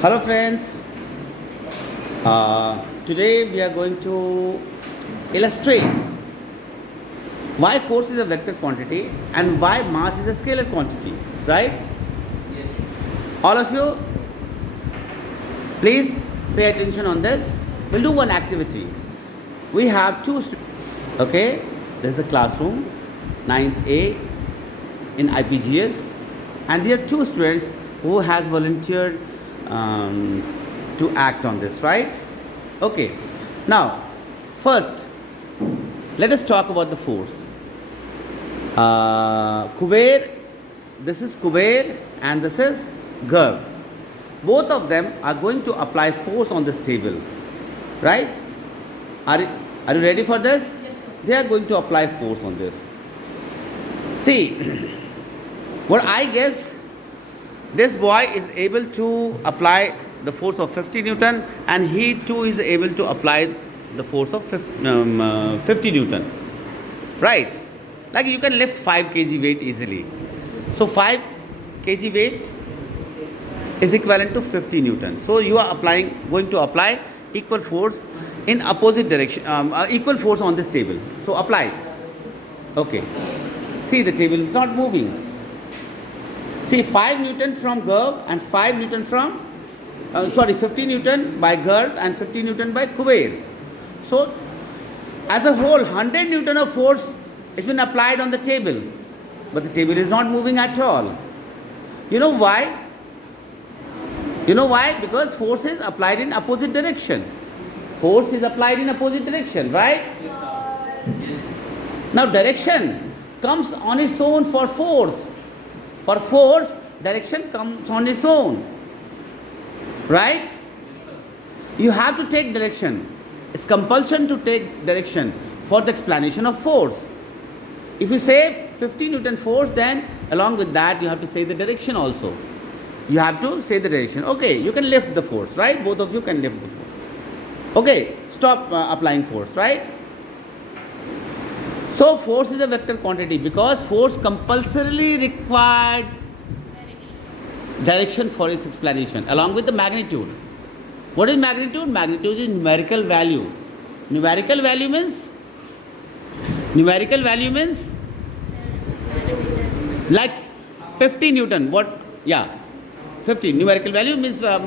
Hello friends, today we are going to illustrate why force is a vector quantity and why mass is a scalar quantity, right? All of you, please pay attention on this. We'll do one activity. We have two students, okay? This is the classroom, 9th A in IPGS, and there are two students who has volunteered to act on this, right? Okay. Now, first, let us talk about the force. Kuber, this is Kuber and this is Garv. Both of them are going to apply force on this table, right? Are you ready for this? Yes, sir. They are going to apply force on this. See, what I guess, this boy is able to apply the force of 50 Newton and he too is able to apply the force of 50 Newton. Right? Like you can lift 5 kg weight easily. So 5 kg weight is equivalent to 50 Newton. So you are going to apply equal force in opposite direction, equal force on this table. So apply. Okay. See, the table is not moving. See, 5 Newton from Garv and 5 Newton from, 50 Newton by Garv and 50 Newton by Kuber. So, as a whole, 100 Newton of force has been applied on the table. But the table is not moving at all. You know why? You know why? Because force is applied in opposite direction. Force is applied in opposite direction, right? Now, direction comes on its own for force. For force, direction comes on its own. Right? You have to take direction. It's compulsion to take direction for the explanation of force. If you say 50 Newton force, then along with that you have to say the direction also. You have to say the direction. Okay, you can lift the force, right? Both of you can lift the force. Okay, stop applying force, right? So force is a vector quantity because force compulsorily required direction for its explanation along with the magnitude. What is magnitude? Magnitude is numerical value. Numerical value means like 50 Newton. What? Yeah, 50. Numerical value means the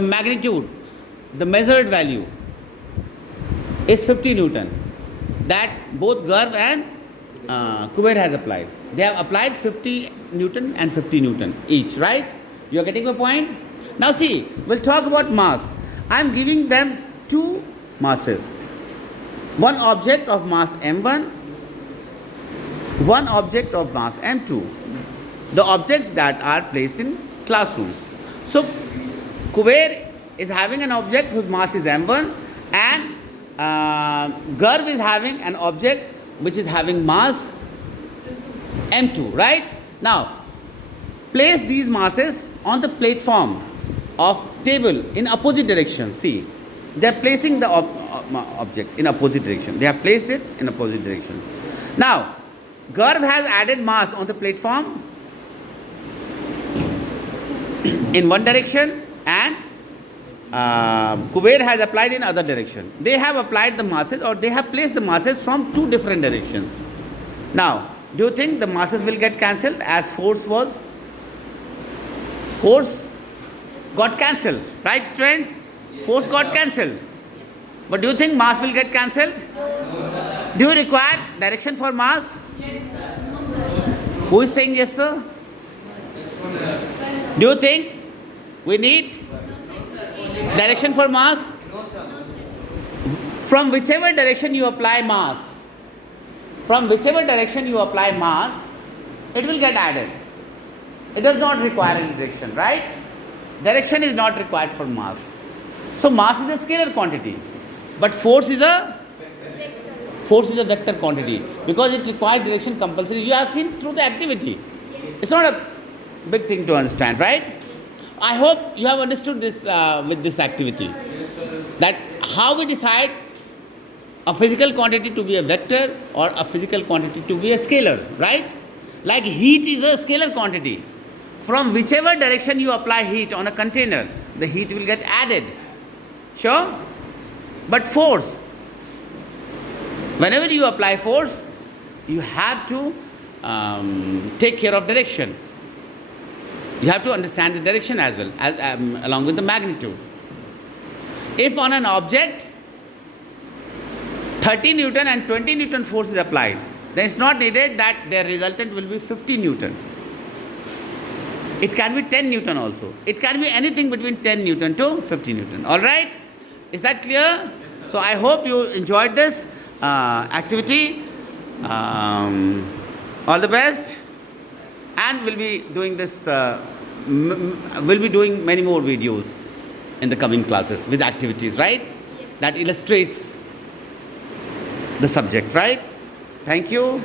magnitude, the measured value is 50 Newton. That both Garv and Kuber has applied. They have applied 50 Newton and 50 Newton each, right? You are getting my point? Now see, we'll talk about mass. I am giving them two masses. One object of mass m1, one object of mass m2. The objects that are placed in classroom. So Kuber is having an object whose mass is m1 and Garv is having an object which is having mass m2, right? Now, place these masses on the platform of table in opposite direction. See, they are placing the object in opposite direction. They have placed it in opposite direction. Now, Garv has added mass on the platform in one direction and Kuber has applied in other direction. They have applied the masses or they have placed the masses from two different directions. Now, do you think the masses will get cancelled as force was? Force got cancelled, right students? Force got cancelled. But do you think mass will get cancelled? Do you require direction for mass? Yes, sir. Who is saying yes, sir? Do you think we need direction for mass? From whichever direction you apply mass, it will get added. It does not require any direction, right? Direction is not required for mass. So mass is a scalar quantity, but force is a vector quantity because it requires direction compulsory. You have seen through the activity. It's not a big thing to understand, right? I hope you have understood this with this activity. That how we decide a physical quantity to be a vector or a physical quantity to be a scalar, right? Like heat is a scalar quantity. From whichever direction you apply heat on a container, the heat will get added. Sure? But force, whenever you apply force, you have to take care of direction. You have to understand the direction as well, along with the magnitude. If on an object 30 Newton and 20 Newton force is applied, then it's not needed that their resultant will be 50 Newton. It can be 10 Newton also. It can be anything between 10 Newton to 50 Newton. All right? Is that clear? Yes, so I hope you enjoyed this activity. All the best. And we'll be doing this, we'll be doing many more videos in the coming classes with activities, right? Yes. That illustrates the subject, right? Thank you.